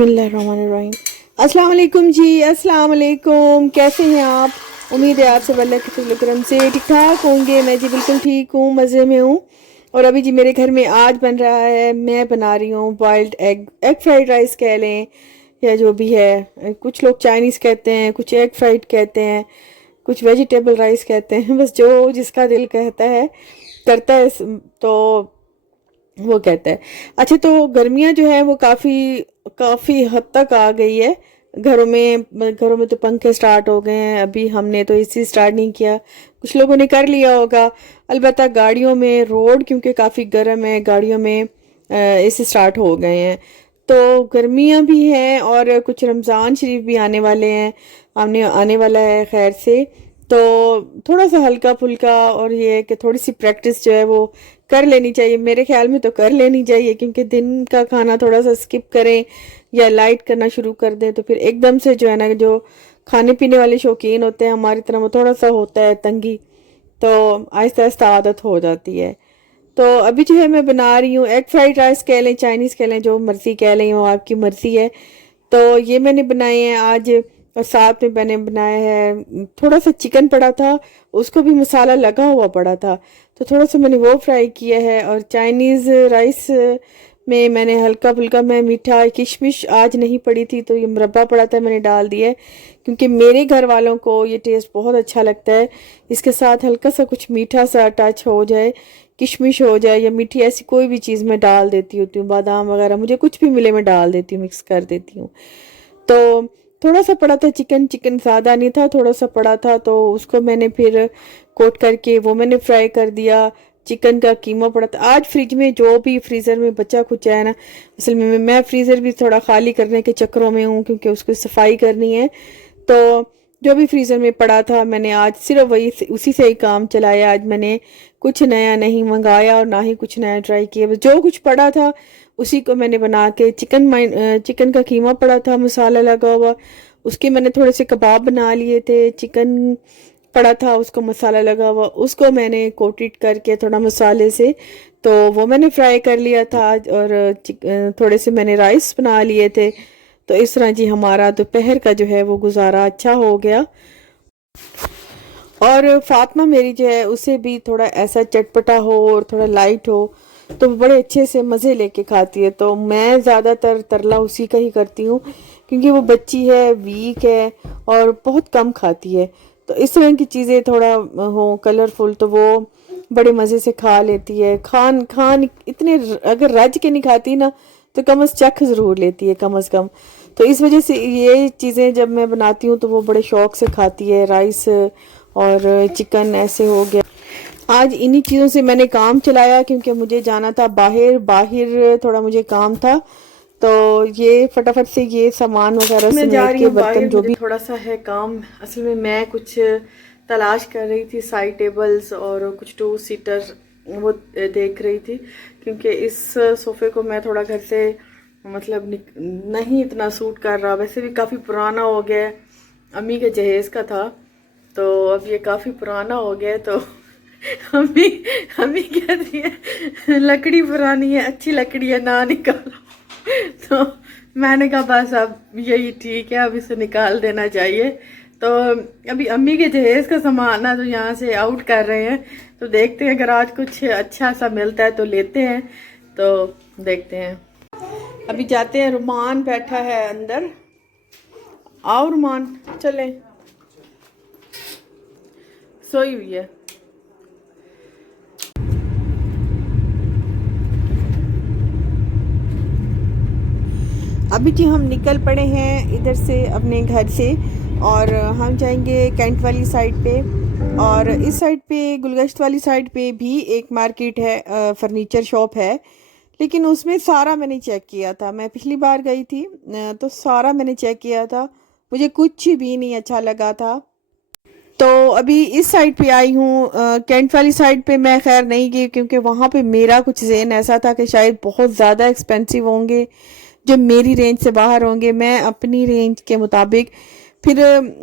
बिस्मिल्लाहिर्रहमानिर्रहीम। अस्सलाम वालेकुम जी, अस्सलाम वालेकुम। कैसे हैं आप? उम्मीद है आप सब अल्लाह के फजल करम से ठीक ठाक होंगे। मैं जी बिल्कुल ठीक हूँ, मज़े में हूँ। और अभी जी मेरे घर में आज बन रहा है, मैं बना रही हूँ बॉइल्ड एग फ्राइड राइस कह लें या जो भी है। कुछ लोग चाइनीज़ कहते हैं, कुछ एग फ्राइड कहते हैं, कुछ वेजिटेबल राइस कहते हैं। बस जो जिसका दिल कहता है करता है तो वो कहता है। अच्छा, तो गर्मियाँ जो है वो काफ़ी काफ़ी हद तक आ गई है। घरों में तो पंखे स्टार्ट हो गए हैं। अभी हमने तो एसी स्टार्ट नहीं किया, कुछ लोगों ने कर लिया होगा। अलबत्ता गाड़ियों में रोड क्योंकि काफ़ी गर्म है, गाड़ियों में एसी स्टार्ट हो गए हैं। तो गर्मियाँ भी हैं और कुछ रमज़ान शरीफ भी आने वाले हैं, आने वाला है खैर से। तो थोड़ा सा हल्का फुल्का और ये है कि थोड़ी सी प्रैक्टिस जो है वो कर लेनी चाहिए। मेरे ख्याल में तो कर लेनी चाहिए, क्योंकि दिन का खाना थोड़ा सा स्किप करें या लाइट करना शुरू कर दें तो फिर एकदम से जो है ना, जो खाने पीने वाले शौकीन होते हैं हमारी तरह, वो थोड़ा सा होता है तंगी, तो आहिस्ता आहिस्ता आदत हो जाती है। तो अभी जो है मैं बना रही हूँ एग फ्राइड राइस कह लें, चाइनीज़ कह लें, जो मर्ज़ी कह लें, वो आपकी मर्ज़ी है। तो ये मैंने बनाए हैं आज। और साथ में मैंने बनाया है, थोड़ा सा चिकन पड़ा था, उसको भी मसाला लगा हुआ पड़ा था, तो थोड़ा सा मैंने वो फ्राई किया है। और चाइनीज़ राइस में मैंने हल्का फुल्का, मैं मीठा किशमिश आज नहीं पड़ी थी तो ये मुरब्बा पड़ा था, मैंने डाल दिया है, क्योंकि मेरे घर वालों को ये टेस्ट बहुत अच्छा लगता है। इसके साथ हल्का सा कुछ मीठा सा टच हो जाए, किशमिश हो जाए या मीठी ऐसी कोई भी चीज़ मैं डाल देती होती हूँ, बादाम वगैरह मुझे कुछ भी मिले मैं डाल देती हूँ, मिक्स कर देती हूँ। तो थोड़ा सा पड़ा था चिकन, चिकन ज़्यादा नहीं था, थोड़ा सा पड़ा था, तो उसको मैंने फिर कोट करके वो मैंने फ्राई कर दिया। चिकन का कीमा पड़ा था आज फ्रिज में, जो भी फ्रीज़र में बचा कुछ है ना। असल में मैं फ्रीज़र भी थोड़ा खाली करने के चक्करों में हूँ, क्योंकि उसको सफाई करनी है। तो जो भी फ्रीज़र में पड़ा था मैंने आज सिर्फ वही उसी से ही काम चलाया। आज मैंने कुछ नया नहीं मंगाया और ना ही कुछ नया ट्राई किया, बस जो कुछ पड़ा था उसी को मैंने बना के। चिकन का कीमा पड़ा था मसाला लगा हुआ, उसके मैंने थोड़े से कबाब बना लिए थे। चिकन पड़ा था, उसको मसाला लगा हुआ, उसको मैंने कोटेड करके थोड़ा मसाले से, तो वो मैंने फ्राई कर लिया था आज। और थोड़े से मैंने राइस बना लिए थे। तो इस तरह जी हमारा दोपहर का जो है वो गुजारा अच्छा हो गया। और फातिमा मेरी जो है उसे भी थोड़ा ऐसा चटपटा हो और थोड़ा लाइट हो तो वो बड़े अच्छे से मज़े लेके खाती है। तो मैं ज़्यादातर तरला उसी का ही करती हूँ, क्योंकि वो बच्ची है, वीक है और बहुत कम खाती है। तो इस तरह की चीज़ें थोड़ा हो कलरफुल तो वो बड़े मज़े से खा लेती है। खान खान इतने अगर रज के नहीं खाती ना, तो कम अज़ चख ज़रूर लेती है कम अज़ कम। तो इस वजह से ये चीज़ें जब मैं बनाती हूँ तो वो बड़े शौक से खाती है। राइस और चिकन ऐसे हो गया। आज इन्हीं चीज़ों से मैंने काम चलाया, क्योंकि मुझे जाना था बाहर बाहर थोड़ा मुझे काम था। तो ये फटाफट से ये सामान वगैरह मैं जा रही हूँ बर्तन जो भी थोड़ा सा है काम। असल में मैं कुछ तलाश कर रही थी, साइड टेबल्स और कुछ टू सीटर वो देख रही थी, क्योंकि इस सोफ़े को मैं थोड़ा घर से मतलब नहीं इतना सूट कर रहा। वैसे भी काफ़ी पुराना हो गया है, अम्मी के जहेज़ का था, तो अब ये काफ़ी पुराना हो गया है। तो अम्मी अम्मी कहती है लकड़ी पुरानी है, अच्छी लकड़ी है ना निकालो। तो मैंने कहा बस अब यही ठीक है, अब इसे निकाल देना चाहिए। तो अभी अम्मी के जहेज़ का सामान ना तो यहाँ से आउट कर रहे हैं, तो देखते हैं अगर आज कुछ अच्छा सा मिलता है तो लेते हैं। तो देखते हैं, अभी जाते हैं। रुमान बैठा है अंदर, आओ रुमान, चलें, सोई हुई है। अभी जी हम निकल पड़े हैं इधर से अपने घर से, और हम जाएंगे कैंट वाली साइड पे। और इस साइड पे गुलगश्त वाली साइड पे भी एक मार्केट है, फर्नीचर शॉप है, लेकिन उसमें सारा मैंने चेक किया था। मैं पिछली बार गई थी तो सारा मैंने चेक किया था, मुझे कुछ भी नहीं अच्छा लगा था। तो अभी इस साइड पे आई हूँ, कैंट वाली साइड पे मैं खैर नहीं गई, क्योंकि वहाँ पे मेरा कुछ ज़हन ऐसा था कि शायद बहुत ज़्यादा एक्सपेंसिव होंगे, जो मेरी रेंज से बाहर होंगे। मैं अपनी रेंज के मुताबिक फिर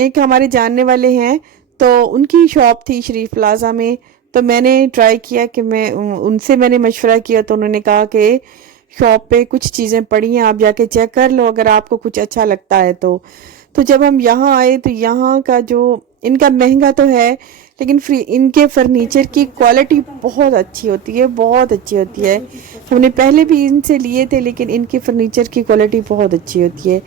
एक हमारे जानने वाले हैं, तो उनकी शॉप थी शरीफ प्लाजा में, तो मैंने ट्राई किया कि मैं उनसे मैंने मशवरा किया, तो उन्होंने कहा कि शॉप पे कुछ चीज़ें पड़ी हैं, आप जाके चेक कर लो अगर आपको कुछ अच्छा लगता है तो जब हम यहाँ आए तो यहाँ का जो इनका महंगा तो है, लेकिन फ्री इनके फर्नीचर की क्वालिटी बहुत अच्छी होती है, बहुत अच्छी होती है। हमने पहले भी इनसे लिए थे, लेकिन इनके फर्नीचर की क्वालिटी बहुत अच्छी होती है।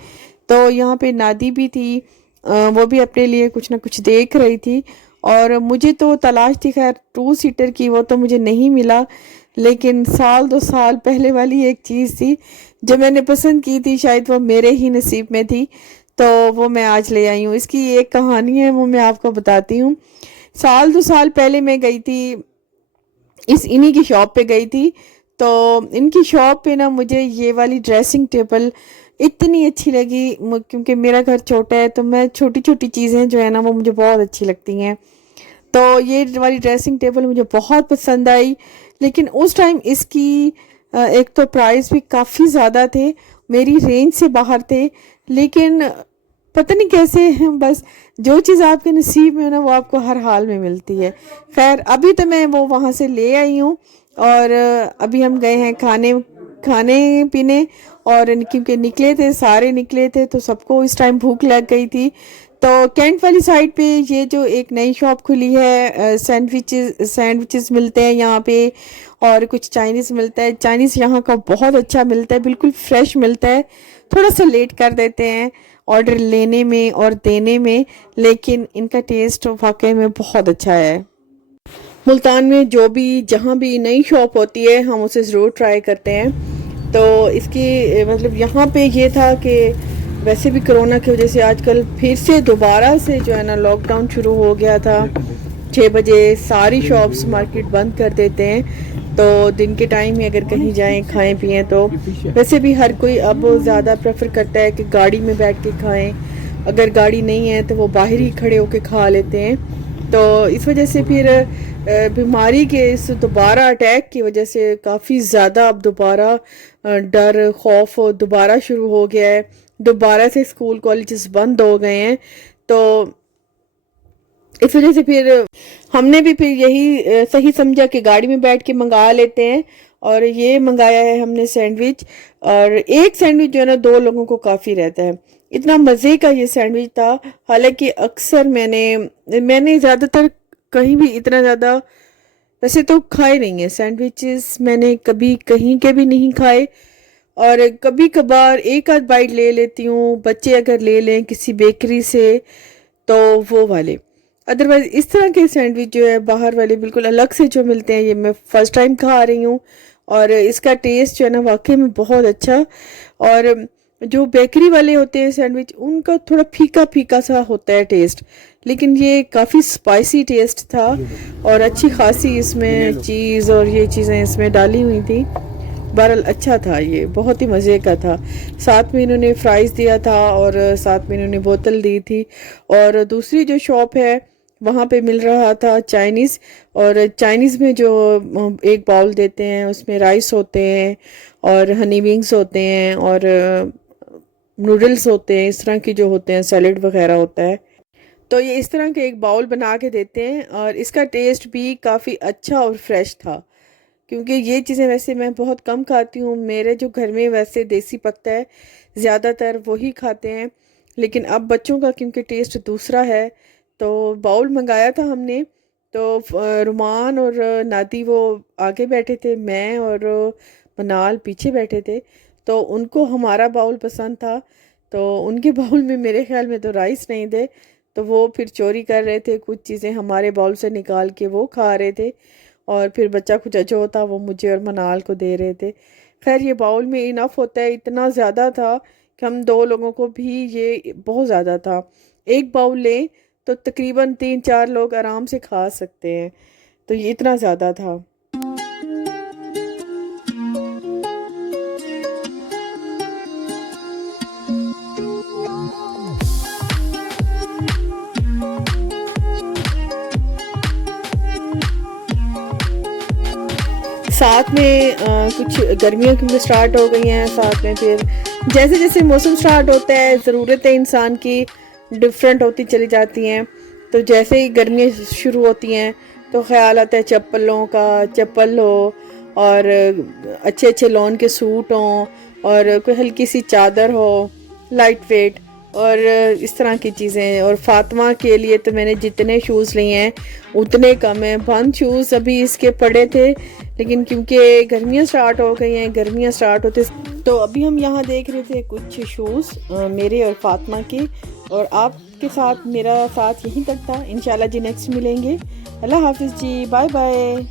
तो यहाँ पे नादी भी थी, वो भी अपने लिए कुछ ना कुछ देख रही थी, और मुझे तो तलाश थी खैर 2 सीटर की, वो तो मुझे नहीं मिला। लेकिन साल 2 साल पहले वाली एक चीज़ थी जो मैंने पसंद की थी, शायद वो मेरे ही नसीब में थी, तो वो मैं आज ले आई हूँ। इसकी एक कहानी है, वो मैं आपको बताती हूँ। साल 2 साल पहले मैं गई थी, इन्हीं की शॉप पे गई थी। तो इनकी शॉप पे ना मुझे ये वाली ड्रेसिंग टेबल इतनी अच्छी लगी, क्योंकि मेरा घर छोटा है तो मैं छोटी छोटी चीज़ें जो है ना वो मुझे बहुत अच्छी लगती हैं। तो ये वाली ड्रेसिंग टेबल मुझे बहुत पसंद आई। लेकिन उस टाइम इसकी एक तो प्राइस भी काफ़ी ज़्यादा थे, मेरी रेंज से बाहर थे। लेकिन पता नहीं कैसे बस जो चीज़ आपके नसीब में है ना वो आपको हर हाल में मिलती है। खैर अभी तो मैं वो वहाँ से ले आई हूँ, और अभी हम गए हैं खाने खाने पीने, और क्योंकि निकले थे, सारे निकले थे, तो सबको इस टाइम भूख लग गई थी। तो कैंट वाली साइड पे ये जो एक नई शॉप खुली है, सैंडविचेस मिलते हैं यहाँ पे, और कुछ चाइनीज़ मिलता है। चाइनीज़ यहाँ का बहुत अच्छा मिलता है, बिल्कुल फ्रेश मिलता है। थोड़ा सा लेट कर देते हैं ऑर्डर लेने में और देने में, लेकिन इनका टेस्ट वाकई में बहुत अच्छा है। मुल्तान में जो भी जहाँ भी नई शॉप होती है हम उसे ज़रूर ट्राई करते हैं। तो इसकी मतलब यहाँ पे ये था कि वैसे भी कोरोना की वजह से आजकल फिर से दोबारा से जो है ना लॉकडाउन शुरू हो गया था। 6 बजे सारी शॉप्स मार्केट बंद कर देते हैं, तो दिन के टाइम ही अगर कहीं जाएं खाएं पिएं तो वैसे भी हर कोई अब ज़्यादा प्रेफर करता है कि गाड़ी में बैठ के खाएं। अगर गाड़ी नहीं है तो वो बाहर ही खड़े होके खा लेते हैं। तो इस वजह से फिर बीमारी के इस दोबारा अटैक की वजह से काफ़ी ज़्यादा अब दोबारा डर खौफ दोबारा शुरू हो गया है। दोबारा से स्कूल कॉलेजेस बंद हो गए हैं, तो इस वजह से फिर हमने भी फिर यही सही समझा कि गाड़ी में बैठ के मंगा लेते हैं। और ये मंगाया है हमने सैंडविच, और एक सैंडविच जो है ना 2 लोगों को काफ़ी रहता है। इतना मज़े का ये सैंडविच था। हालांकि अक्सर मैंने ज़्यादातर कहीं भी इतना ज़्यादा वैसे तो खाए नहीं है सैंडविचेस, मैंने कभी कहीं के भी नहीं खाए, और कभी कभार एक आध बाइट ले लेती हूँ, बच्चे अगर ले लें किसी बेकरी से तो वो वाले। अदरवाइज इस तरह के सैंडविच जो है बाहर वाले बिल्कुल अलग से जो मिलते हैं, ये मैं फर्स्ट टाइम खा रही हूँ, और इसका टेस्ट जो है ना वाकई में बहुत अच्छा। और जो बेकरी वाले होते हैं सैंडविच, उनका थोड़ा फीका फीका सा होता है टेस्ट, लेकिन ये काफ़ी स्पाइसी टेस्ट था, और अच्छी खासी इसमें चीज़ और ये चीज़ें इसमें डाली हुई थी। बहरहाल अच्छा था, ये बहुत ही मज़े का था। साथ में इन्होंने फ्राइज़ दिया था, और साथ में इन्होंने बोतल दी थी। और दूसरी जो शॉप है वहाँ पे मिल रहा था चाइनीज़, और चाइनीज़ में जो एक बाउल देते हैं उसमें राइस होते हैं, और हनी विंग्स होते हैं, और नूडल्स होते हैं, इस तरह की जो होते हैं, सैलेड वगैरह होता है। तो ये इस तरह के एक बाउल बना के देते हैं, और इसका टेस्ट भी काफ़ी अच्छा और फ्रेश था। क्योंकि ये चीज़ें वैसे मैं बहुत कम खाती हूँ, मेरे जो घर में वैसे देसी पकता है ज़्यादातर वही खाते हैं, लेकिन अब बच्चों का क्योंकि टेस्ट दूसरा है, तो बाउल मंगाया था हमने। तो रुमान और नादी वो आगे बैठे थे, मैं और मनाल पीछे बैठे थे, तो उनको हमारा बाउल पसंद था। तो उनके बाउल में मेरे ख्याल में तो राइस नहीं थे, तो वो फिर चोरी कर रहे थे, कुछ चीज़ें हमारे बाउल से निकाल के वो खा रहे थे, और फिर बच्चा कुछ जो था वो मुझे और मनाल को दे रहे थे। खैर ये बाउल में इनफ होता है, इतना ज़्यादा था कि हम 2 लोगों को भी ये बहुत ज़्यादा था। एक बाउल लें तो तकरीबन 3-4 लोग आराम से खा सकते हैं, तो ये इतना ज़्यादा था। साथ में कुछ गर्मियों की स्टार्ट हो गई हैं, साथ में फिर जैसे जैसे मौसम स्टार्ट होता है ज़रूरतें इंसान की डिफरेंट होती चली जाती हैं। तो जैसे ही गर्मियाँ शुरू होती हैं तो ख्याल आता है चप्पलों का, चप्पल हो, और अच्छे अच्छे लॉन के सूट हों और कोई हल्की सी चादर हो लाइट वेट और इस तरह की चीज़ें। और फातिमा के लिए तो मैंने जितने शूज़ लिए हैं उतने कम हैं। बंद शूज़ अभी इसके पड़े थे, लेकिन क्योंकि गर्मियाँ स्टार्ट हो गई हैं, गर्मियाँ स्टार्ट होते तो अभी हम यहाँ देख रहे थे कुछ शूज़ मेरे और फातिमा के। और आपके साथ मेरा साथ यहीं तक था। इंशाल्लाह जी नेक्स्ट मिलेंगे। अल्लाह हाफिज़ जी, बाय बाय।